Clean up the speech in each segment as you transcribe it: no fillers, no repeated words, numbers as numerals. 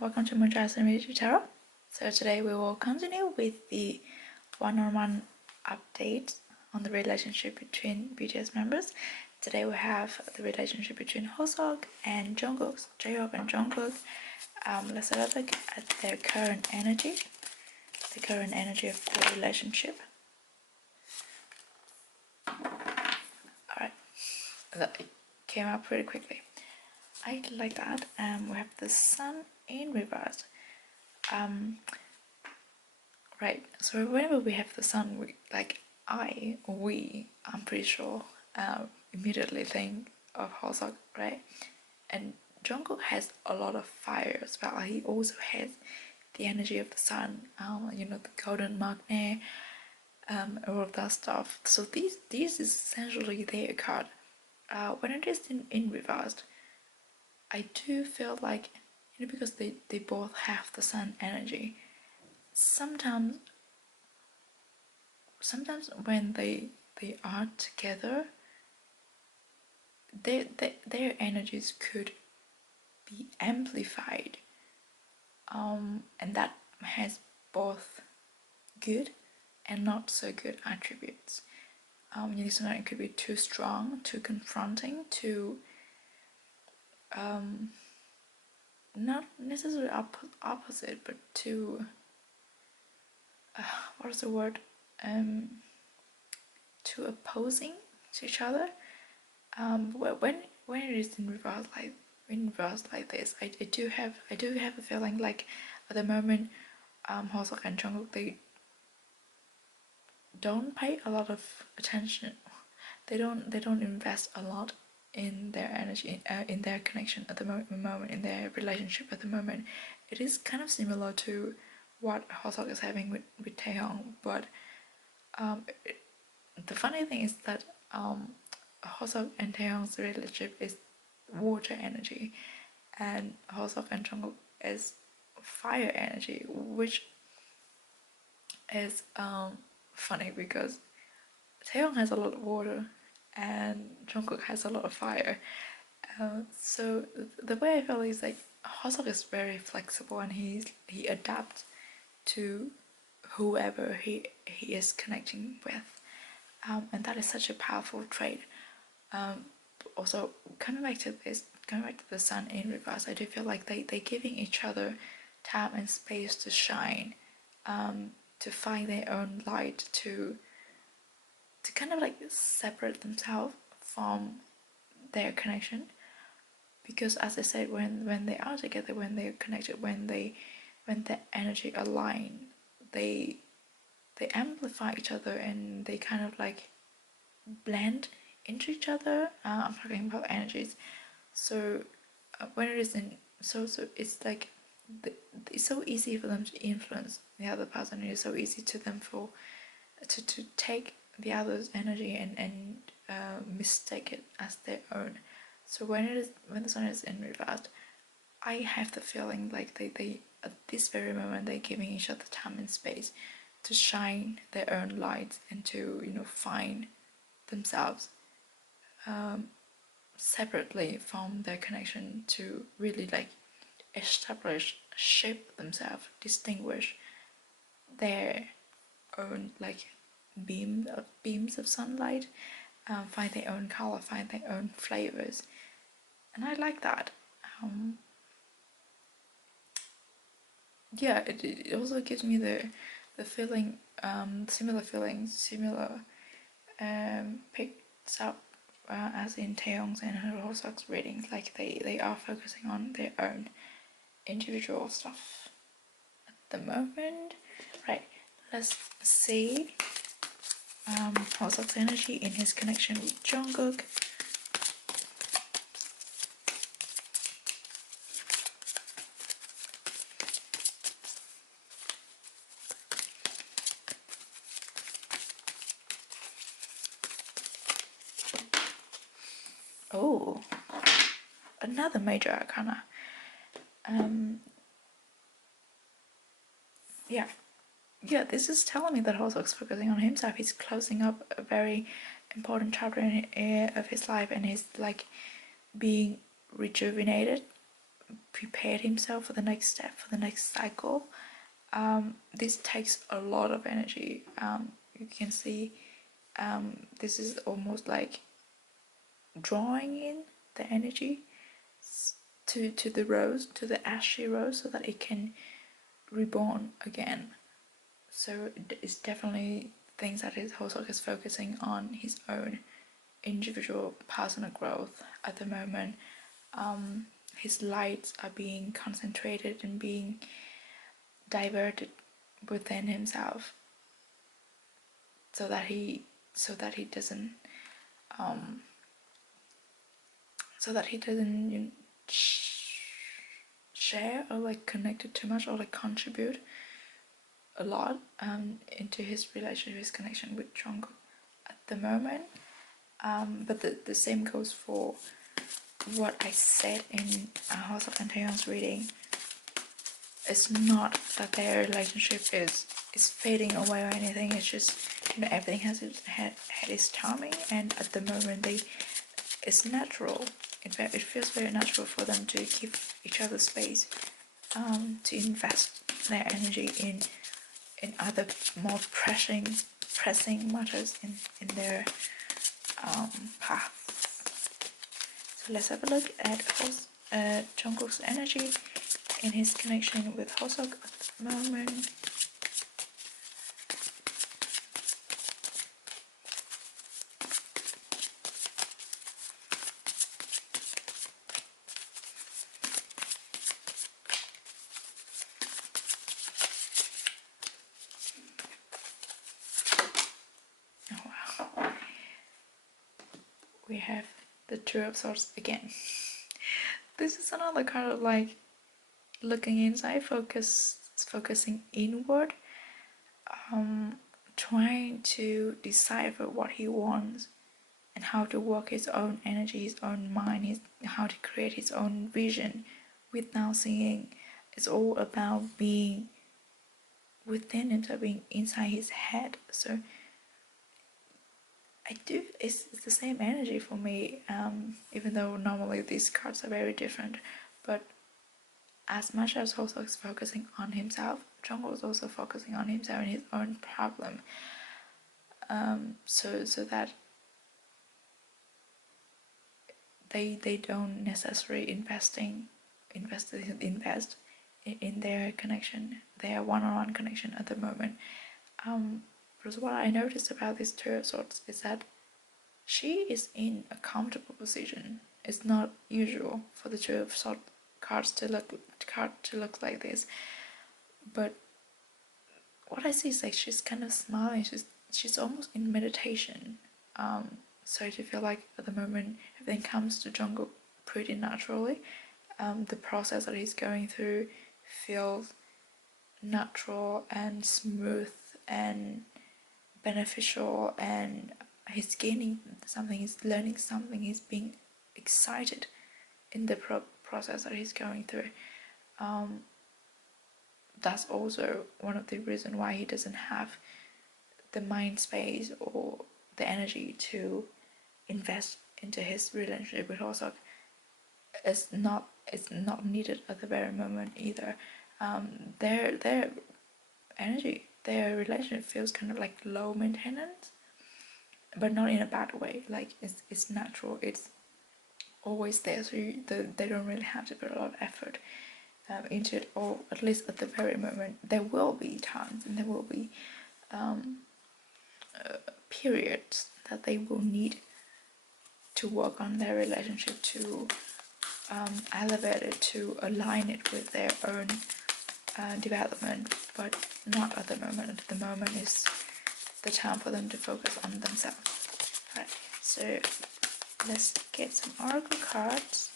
welcome to MoonChild Serendipity Tarot. So today we will continue with the one-on-one update on the relationship between BTS members. Today we have the relationship between Hoseok and Jungkook. J-Hope and Jungkook. Let's have a look at their current energy. The current energy of the relationship. Alright, that came out pretty quickly. I like that. We have the sun in reverse. Right, so whenever we have the sun, I'm pretty sure, immediately think of Hoseok, right? And Jungkook has a lot of fire as well. He also has the energy of the sun, the golden magnet, all of that stuff. So this is essentially their card. When it is in reversed, I do feel like, because they both have the sun energy, sometimes when they are together, their energies could be amplified, and that has both good and not so good attributes. Sometimes it could be too strong, too confronting, too not necessarily opposite, but too what is the word? Too opposing to each other. When it is in reverse like this, I do have a feeling like at the moment, Hoseok and Jungkook, they don't pay a lot of attention. They don't invest a lot in their energy, in their connection at the moment, in their relationship at the moment. It is kind of similar to what Hoseok is having with Taehyung, but the funny thing is that Hoseok and Taehyung's relationship is water energy, and Hoseok and Jungkook is fire energy, which is funny because Taehyung has a lot of water and Jungkook has a lot of fire. So the way I feel is like Hoseok is very flexible, and he adapts to whoever he is connecting with, and that is such a powerful trait. Also, coming back to the sun in reverse, I do feel like they're giving each other time and space to shine, to find their own light, to kind of like separate themselves from their connection. Because as I said, when they are together, when they're connected, when the energy align, they amplify each other, and they kind of like blend into each other. I'm talking about energies. So when it is in, so it's like it's so easy for them to influence the other person. It is so easy to them to take the other's energy and mistake it as their own. So when the sun is in reverse, I have the feeling like they at this very moment they're giving each other time and space to shine their own light and to find themselves separately from their connection, to really like establish, shape themselves, distinguish their own like beams of sunlight, find their own color, find their own flavors, and I like that. Yeah, it also gives me the feeling, similar feelings, similar picked up as in Taehyung's and Hoseok's readings. Like they are focusing on their own individual stuff at the moment. Right, let's see Hoseok's energy in his connection with Jungkook. Oh, another major arcana. Yeah, this is telling me that Hoseok's focusing on himself. He's closing up a very important chapter of his life, and he's like being rejuvenated prepared himself for the next step, for the next cycle. This takes a lot of energy. You can see this is almost like drawing in the energy to the rose, to the ashy rose, so that it can reborn again. So it's definitely things that his Hosok is focusing on his own individual personal growth at the moment. His lights are being concentrated and being diverted within himself, so that he doesn't you know, share or like connect it too much, or like contribute a lot into his relationship, his connection with Jungkook at the moment. But the same goes for what I said in House of Taeyong's reading. It's not that their relationship is fading away or anything. It's just, you know, everything has its timing, and at the moment it's natural. In fact, it feels very natural for them to give each other space, to invest their energy in other more pressing matters in their path. So let's have a look at Jungkook's energy in his connection with Hosok at the moment. Oh wow. We have the Two of Swords again. This is another kind of like looking inside, focusing inward, trying to decipher what he wants and how to work his own energy, his own mind, how to create his own vision. With now seeing, it's all about being within it, being inside his head. So it's the same energy for me, even though normally these cards are very different. But as much as Hosok is focusing on himself, Jungkook is also focusing on himself and his own problem. So that they don't necessarily invest in their connection, their one-on-one connection at the moment. Because what I noticed about this Two of Swords is that she is in a comfortable position. It's not usual for the Two of Swords cards to look like this, but what I see is like she's kind of smiling. She's almost in meditation. So I do feel like at the moment everything comes to Jungkook pretty naturally. The process that he's going through feels natural and smooth and beneficial, and he's gaining something, he's learning something, he's being excited in the process that he's going through. That's also one of the reasons why he doesn't have the mind space or the energy to invest into his relationship with Hosok. It's not needed at the very moment either. Their energy, their relationship feels kind of like low maintenance, but not in a bad way. Like it's natural. It's always there, so they don't really have to put a lot of effort into it, or at least at the very moment. There will be times and there will be periods that they will need to work on their relationship, to elevate it, to align it with their own development, but not at the moment. At the moment is the time for them to focus on themselves. Right, so let's get some oracle cards.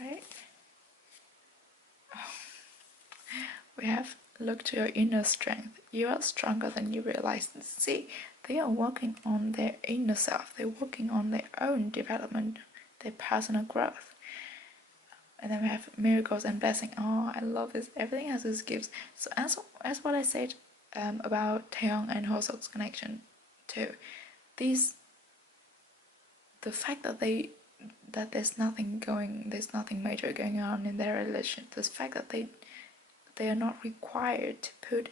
Right. We have look to your inner strength. You are stronger than you realize. See, they are working on their inner self. They're working on their own development, their personal growth. And then we have miracles and blessing. Oh, I love this. Everything has its gifts. So as what I said about Taeyong and Hoseok's connection too, these, the fact that there's nothing major going on in their relationship, the fact that they are not required to put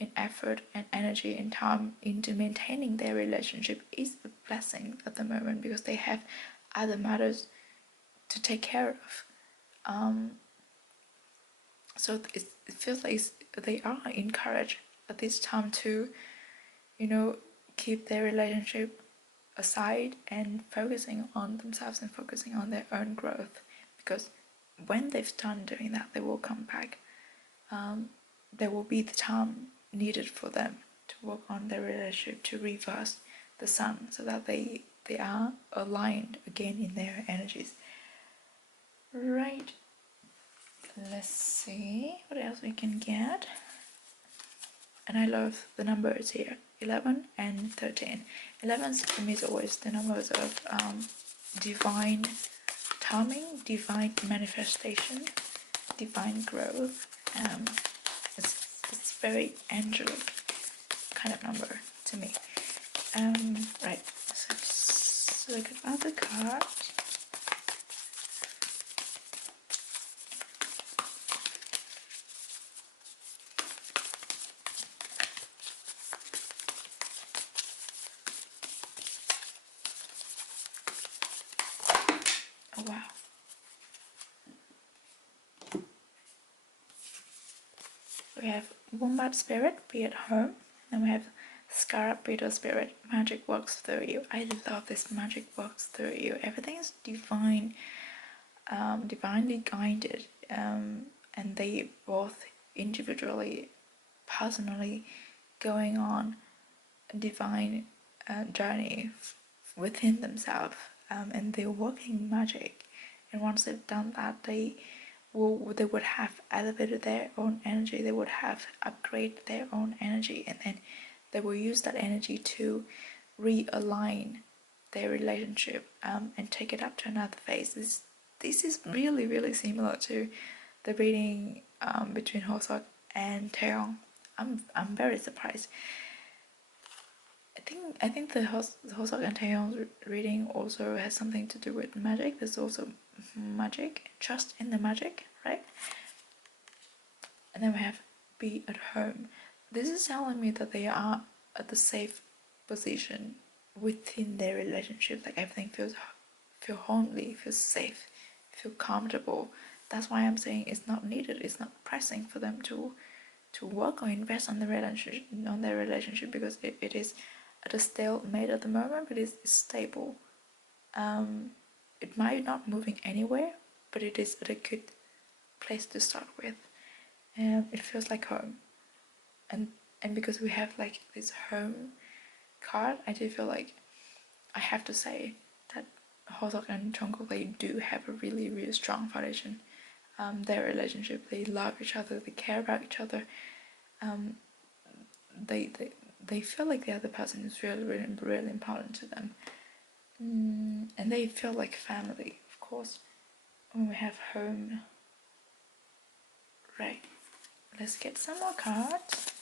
in effort and energy and time into maintaining their relationship is a blessing at the moment, because they have other matters to take care of. So it feels like they are encouraged at this time to, keep their relationship aside and focusing on themselves and focusing on their own growth. Because when they've done doing that, they will come back. There will be the time needed for them to work on their relationship, to reverse the sun, so that they are aligned again in their energies. Right. Let's see what else we can get. And I love the numbers here, 11 and 13. 11 for me is always the numbers of divine timing, divine manifestation, divine growth. It's very angelic kind of number to me. Right, so just look at other cards. Oh wow. We have Wombat Spirit, be at home. Then we have Scarab Beetle Spirit, magic works through you. I love this, magic works through you. Everything is divine, divinely guided, and they both individually, personally going on a divine journey within themselves, and they're working magic. And once they've done that, they would have elevated their own energy, they would have upgraded their own energy, and then they will use that energy to realign their relationship and take it up to another phase. This is really, really similar to the reading between Hoseok and Taeyong. I'm very surprised. I think the Hoseok and Taeyong's reading also has something to do with magic. There's also magic, trust in the magic, right? And then we have be at home. This is telling me that they are at the safe position within their relationship. Like everything feel homely, feels safe, feel comfortable. That's why I'm saying it's not needed. It's not pressing for them to work or invest on their relationship, because it is at a stalemate at the moment, but it's stable. It might not moving anywhere, but it is at a good place to start with. It feels like home, and because we have like this home card, I do feel like I have to say that Hoseok and Jungkook, they do have a really, really strong foundation. Their relationship, they love each other, they care about each other. They feel like the other person is really, really, really important to them. And they feel like family, of course, when we have home. Right, let's get some more cards.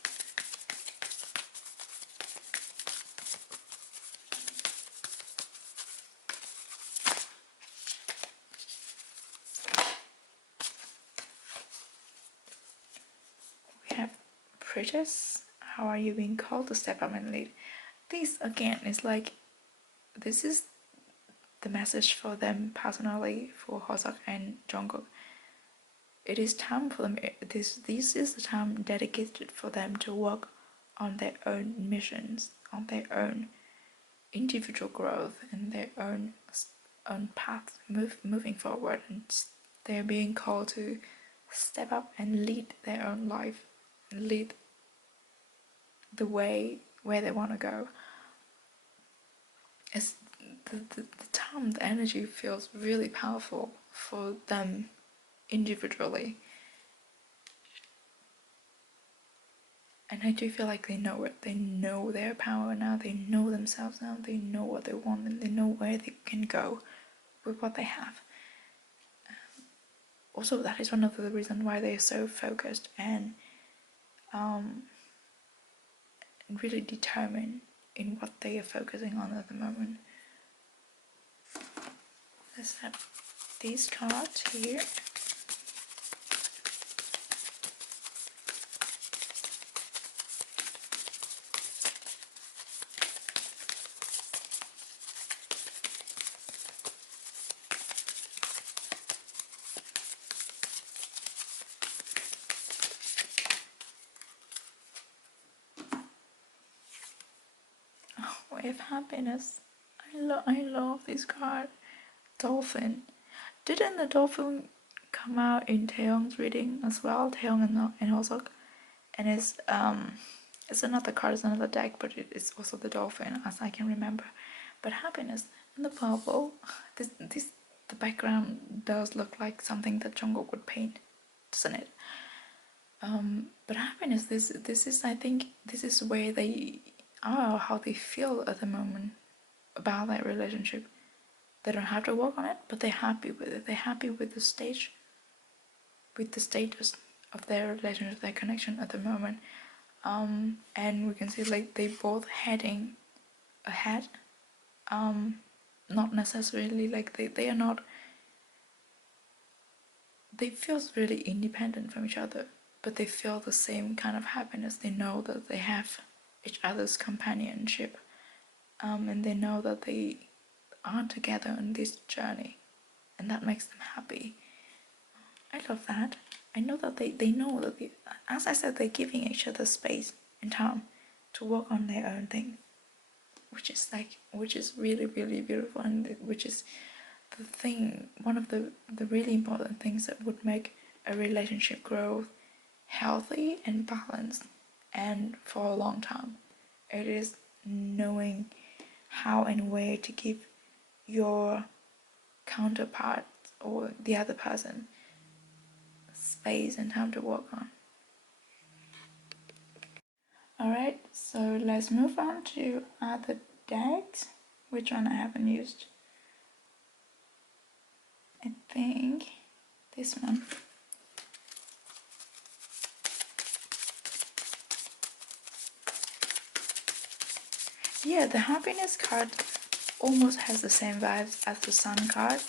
We have Princess. How are you being called to step up and lead? This again is like, this is the message for them personally, for Hoseok and Jungkook. It is time for them. This is the time dedicated for them to work on their own missions, on their own individual growth, and their own path moving forward. And they're being called to step up and lead their own life, and lead the way where they want to go. It's the time, the energy feels really powerful for them individually. And I do feel like they know it. They know their power now. They know themselves now. They know what they want, and they know where they can go with what they have. Also, that is one of the reasons why they are so focused and really determined in what they are focusing on at the moment. Let's have these cards here. Oh, we have happiness. I love this card. Dolphin. Didn't the dolphin come out in Taeyong's reading as well? Taeyong and Hosok. And it's another card, it's another deck, but it's also the dolphin, as I can remember. But happiness and the purple. The background does look like something that Jungkook would paint, doesn't it? But happiness. This is, I think, this is where they are, how they feel at the moment about their relationship. They don't have to work on it, but they're happy with it. They're happy with the stage, with the status of their relationship, their connection at the moment. And we can see like they both heading ahead. Not necessarily like they are not. They feel really independent from each other, but they feel the same kind of happiness. They know that they have each other's companionship, and they know that they are together on this journey, and that makes them happy. I love that. I know that they know that as I said, they're giving each other space and time to work on their own thing, which is really, really beautiful, and which is the thing, one of the really important things that would make a relationship grow healthy and balanced and for a long time. It is knowing how and where to give your counterpart or the other person space and time to work on. Alright, so let's move on to other decks. Which one I haven't used? I think this one. Yeah, the happiness card almost has the same vibes as the sun card.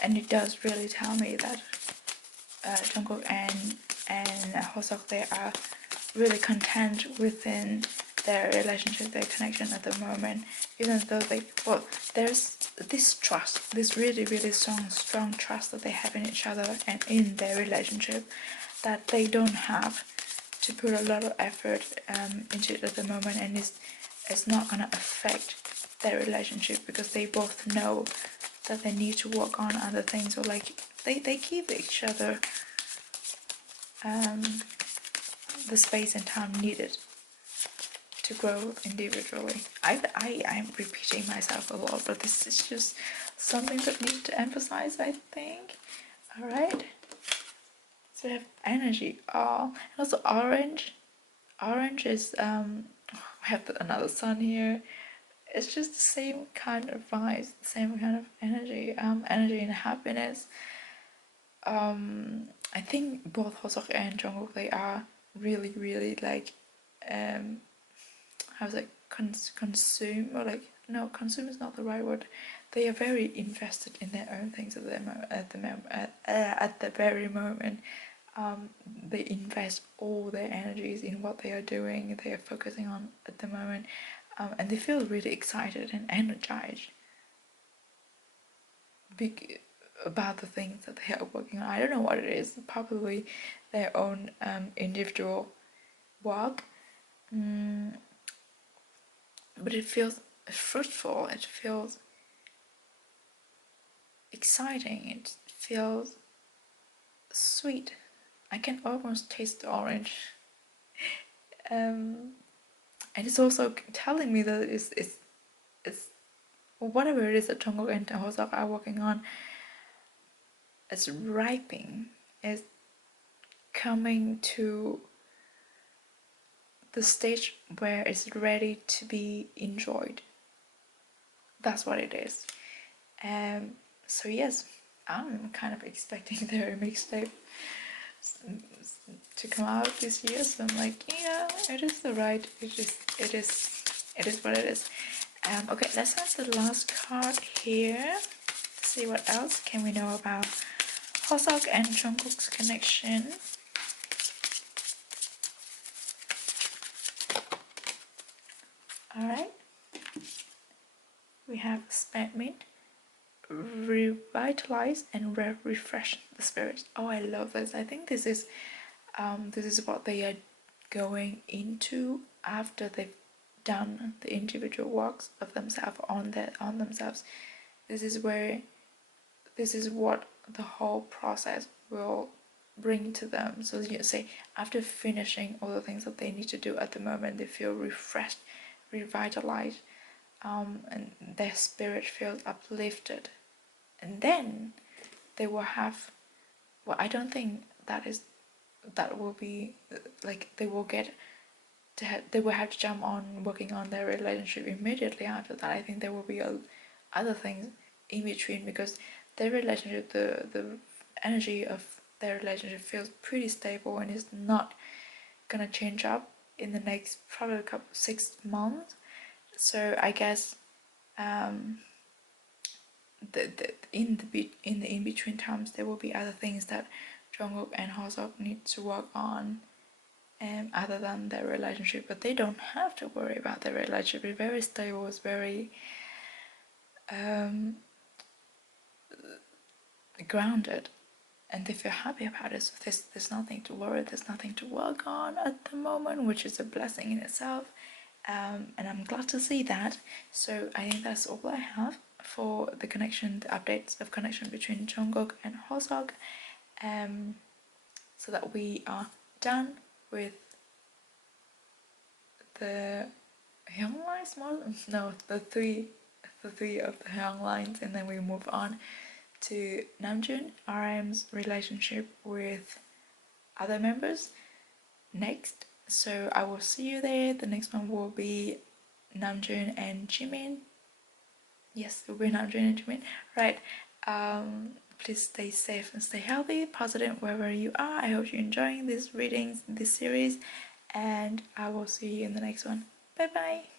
And it does really tell me that Jungkook and Hosok, they are really content within their relationship, their connection at the moment, even though there's this trust, this really, really strong trust that they have in each other and in their relationship, that they don't have to put a lot of effort into it at the moment, and it's not gonna affect their relationship because they both know that they need to work on other things, or like they give each other the space and time needed to grow individually. I'm repeating myself a lot, but this is just something that needs to emphasize, I think. Alright. So we have energy. Oh, and also orange. Orange is we have another sun here. It's just the same kind of vibes, the same kind of energy, energy and happiness. I think both Hosok and Jungkook, they are really, really like, how's it, consume, or like, no, consume is not the right word. They are very invested in their own things at the very moment. They invest all their energies in what they are doing, they are focusing on at the moment, and they feel really excited and energized about the things that they are working on. I don't know what it is, probably their own individual work, but it feels fruitful, it feels exciting, it feels sweet. I can almost taste the orange. And it's also telling me that it's whatever it is that Jungkook and Hosok are working on, it's ripening, it's coming to the stage where it's ready to be enjoyed. that's what it is. So yes, I'm kind of expecting their mixtape to come out this year. So I'm like, yeah, it is the right. It is what it is. Okay, let's have the last card here. See what else can we know about Hosok and Jungkook's connection. Alright, we have Spearmint, revitalize and refresh the spirit. Oh, I love this. I think this is what they are going into after they've done the individual works of themselves on themselves. This is what the whole process will bring to them. So you say after finishing all the things that they need to do at the moment, they feel refreshed, revitalized, and their spirit feels uplifted, and then they will have. Well, I don't think that will be like they will get to they will have to jump on working on their relationship immediately after that. I think there will be other things in between, because their relationship, the energy of their relationship feels pretty stable and is not gonna change up in the next probably 6 months. So I guess in the in between times there will be other things that Jungkook and Hoseok need to work on, other than their relationship. But they don't have to worry about their relationship. It's very stable. It's very grounded, and they feel happy about it. So there's nothing to worry. There's nothing to work on at the moment, which is a blessing in itself. And I'm glad to see that. So I think that's all I have for the connection, the updates of connection between Jungkook and Hoseok, so that we are done with the young lines. No, the three of the young lines, and then we move on to Namjoon RM's relationship with other members next. So I will see you there. The next one will be Namjoon and Jimin. Yes, it will be Namjoon and Jimin. Right. Please stay safe and stay healthy, positive wherever you are. I hope you're enjoying these readings, this series, and I will see you in the next one. Bye bye.